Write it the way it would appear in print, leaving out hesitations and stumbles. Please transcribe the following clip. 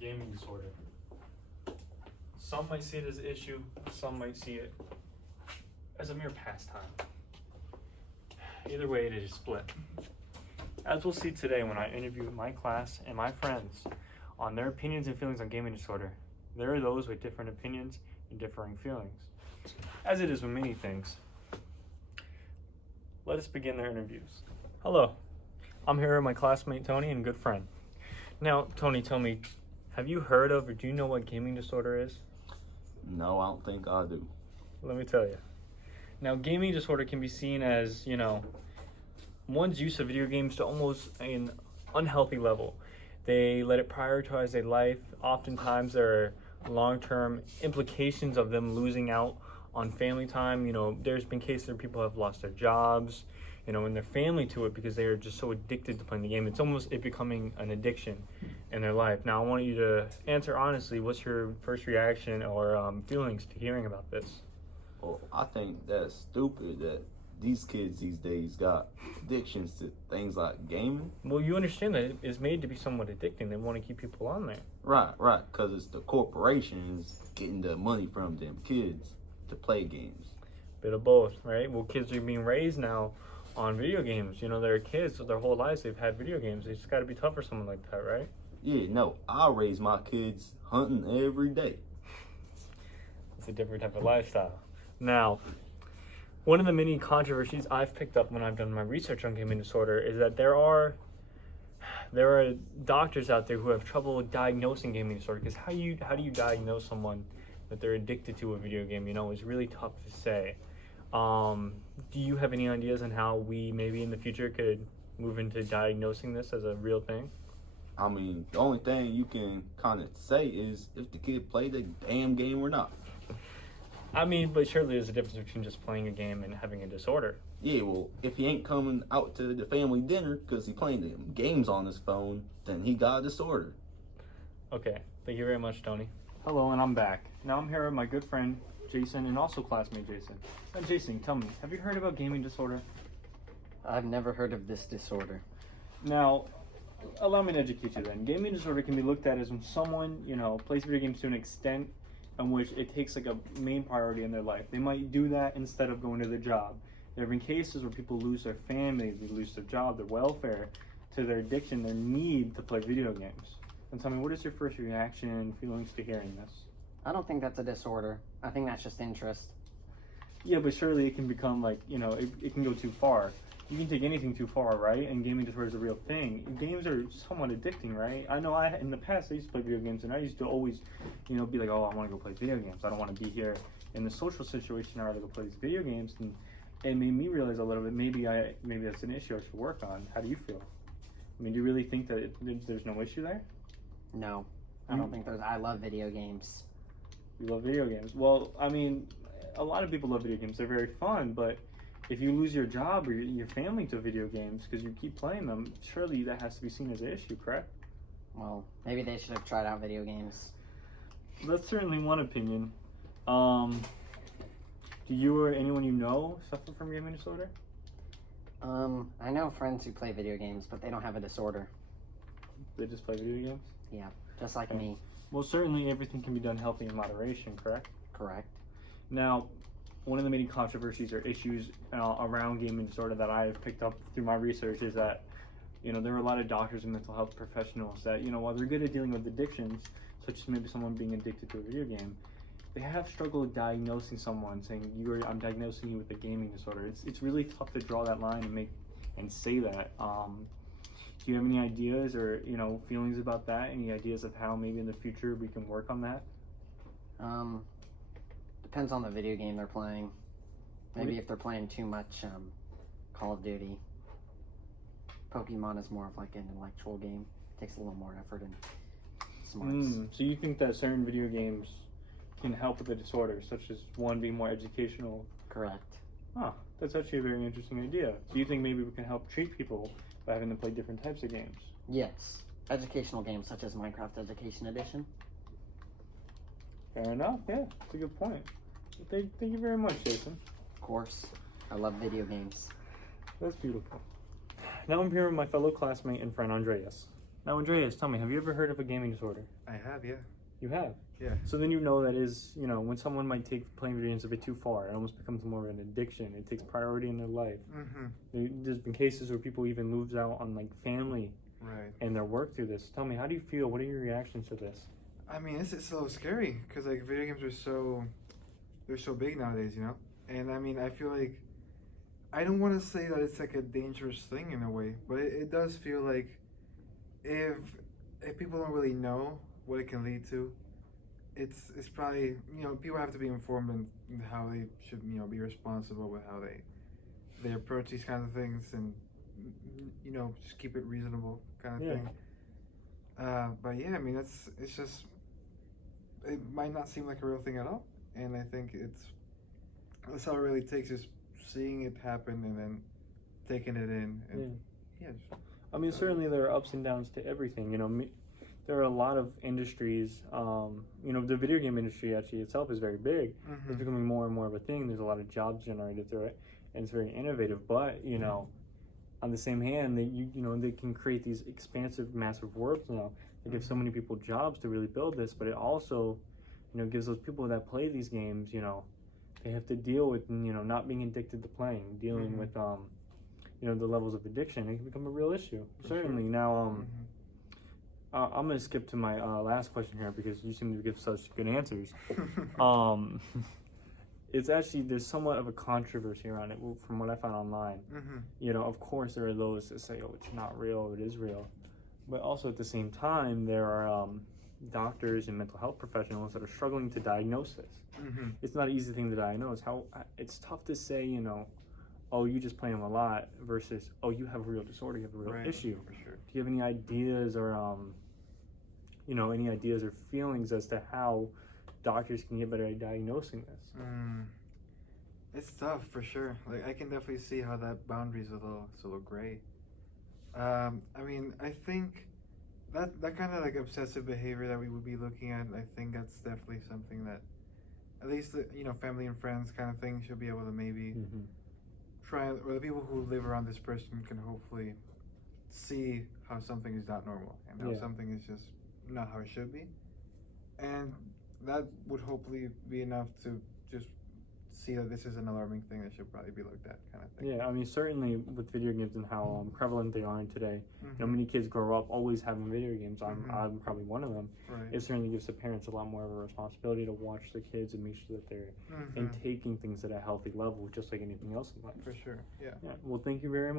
Gaming disorder. Some might see it as an issue, some might see it as a mere pastime. Either way, it is split. As we'll see today when I interview my class and my friends on their opinions and feelings on gaming disorder, there are those with different opinions and differing feelings, as it is with many things. Let us begin their interviews. Hello, I'm here with my classmate Tony and good friend. Now, Tony, tell me, have you heard of or do you know what gaming disorder is? No, I don't think I do. Let me tell you. Now, gaming disorder can be seen as, one's use of video games to almost an unhealthy level. They let it prioritize their life. Oftentimes, there are long-term implications of them losing out on family time. There's been cases where people have lost their jobs, and their family to it because they are just so addicted to playing the game. It's almost becoming an addiction in their life. Now, I want you to answer honestly. What's your first reaction or feelings to hearing about this? Well, I think that's stupid that these kids these days got addictions to things like gaming. Well, you understand that it's made to be somewhat addicting. They want to keep people on there. Right, because it's the corporations getting the money from them kids to play games. Bit of both, right? Well, kids are being raised now on video games. They're kids, so their whole lives they've had video games. It's got to be tough for someone like that, right? Yeah, no, I raise my kids hunting every day. It's a different type of lifestyle. Now, one of the many controversies I've picked up when I've done my research on gaming disorder is that there are doctors out there who have trouble diagnosing gaming disorder, because how do you diagnose someone that they're addicted to a video game? It's really tough to say. Do you have any ideas on how we maybe in the future could move into diagnosing this as a real thing? I mean, the only thing you can kind of say is if the kid played the damn game or not. I mean, but surely there's a difference between just playing a game and having a disorder. Yeah, well, if he ain't coming out to the family dinner because he playing the games on his phone, then he got a disorder. Okay, thank you very much, Tony. Hello, and I'm back. Now I'm here with my good friend, Jason, and also classmate Jason. Now, Jason, tell me, have you heard about gaming disorder? I've never heard of this disorder. Now, allow me to educate you then. Gaming disorder can be looked at as when someone, plays video games to an extent in which it takes like a main priority in their life. They might do that instead of going to their job. There have been cases where people lose their family, they lose their job, their welfare, to their addiction, their need to play video games. And tell me, what is your first reaction and feelings to hearing this? I don't think that's a disorder. I think that's just interest. Yeah, but surely it can become like, it can go too far. You can take anything too far, right? And gaming disorder is a real thing. Games are somewhat addicting, right? I know in the past I used to play video games, and I used to always, be like, oh, I want to go play video games. I don't want to be here in the social situation. I rather go play these video games, and it made me realize a little bit. Maybe that's an issue I should work on. How do you feel? I mean, do you really think that there's no issue there? No, I don't think there's. I love video games. You love video games. Well, I mean, a lot of people love video games. They're very fun, but if you lose your job or your family to video games because you keep playing them, surely that has to be seen as an issue, correct? Well, maybe they should have tried out video games. That's certainly one opinion. Do you or anyone you know suffer from gaming disorder? I know friends who play video games, but they don't have a disorder. They just play video games? Yeah, just like Okay. me. Well, certainly everything can be done healthy in moderation, correct? Correct. Now, one of the many controversies or issues around gaming disorder that I have picked up through my research is that, there are a lot of doctors and mental health professionals that, while they're good at dealing with addictions, such as maybe someone being addicted to a video game, they have struggled diagnosing someone, saying, I'm diagnosing you with a gaming disorder. It's really tough to draw that line and say that. Do you have any ideas or, feelings about that? Any ideas of how maybe in the future we can work on that? Depends on the video game they're playing. Maybe if they're playing too much Call of Duty. Pokemon is more of like an intellectual game. It takes a little more effort and smarts. So you think that certain video games can help with the disorder, such as one being more educational? Correct. Huh, that's actually a very interesting idea. Do you think maybe we can help treat people by having them play different types of games? Yes. Educational games such as Minecraft Education Edition. Fair enough, yeah, that's a good point. Thank you very much, Jason. Of course. I love video games. That's beautiful. Now I'm here with my fellow classmate and friend, Andreas. Now, Andreas, tell me, have you ever heard of a gaming disorder? I have, yeah. You have. Yeah. So then you know that is, you know, when someone might take playing video games a bit too far, it almost becomes more of an addiction. It takes priority in their life. There's been cases where people even lose out on like family Right. and their work through this. Tell me, how do you feel? What are your reactions to this? I mean, it's a little scary because like video games they're so big nowadays, you know. And I mean, I feel like I don't want to say that it's like a dangerous thing in a way, but it does feel like if people don't really know what it can lead to, it's probably, you know, people have to be informed in how they should, you know, be responsible with how they approach these kinds of things, and you know, just keep it reasonable kind of Yeah. thing. But yeah, I mean, it's just, it might not seem like a real thing at all, and I think that's all it really takes, is seeing it happen and then taking it in, and just, I mean, certainly there are ups and downs to everything. You know, there are a lot of industries. You know, the video game industry actually itself is very big. It's becoming more and more of a thing. There's a lot of jobs generated through it, and it's very innovative. But you know, on the same hand, they can create these expansive, massive worlds now that give so many people jobs to really build this. But it also, you know, gives those people that play these games, you know, they have to deal with, you know, not being addicted to playing, dealing with you know, the levels of addiction. It can become a real issue. Certainly. Sure. Now, I'm going to skip to my last question here because you seem to give such good answers. It's actually, there's somewhat of a controversy around it from what I found online. You know, of course, there are those that say, oh, it's not real, it is real. But also at the same time, there are doctors and mental health professionals that are struggling to diagnose this. It's not an easy thing to diagnose. It's tough to say, you know, oh, you just play them a lot versus, oh, you have a real disorder, you have a real issue. For sure. Do you have any ideas or, you know, any ideas or feelings as to how doctors can get better at diagnosing this? It's tough for sure. Like, I can definitely see how that boundary's a little gray. I mean, I think that kind of like obsessive behavior that we would be looking at, I think that's definitely something that at least the, you know, family and friends kind of thing should be able to maybe try, or the people who live around this person can hopefully see how something is not normal and how something is just not how it should be, and that would hopefully be enough to just see that this is an alarming thing that should probably be looked at, kind of thing. Yeah, I mean, certainly with video games and how prevalent they are today, you know, many kids grow up always having video games. I'm probably one of them. Right. It certainly gives the parents a lot more of a responsibility to watch the kids and make sure that they're intaking things at a healthy level, just like anything else in life. For sure, yeah. Yeah. Well, thank you very much.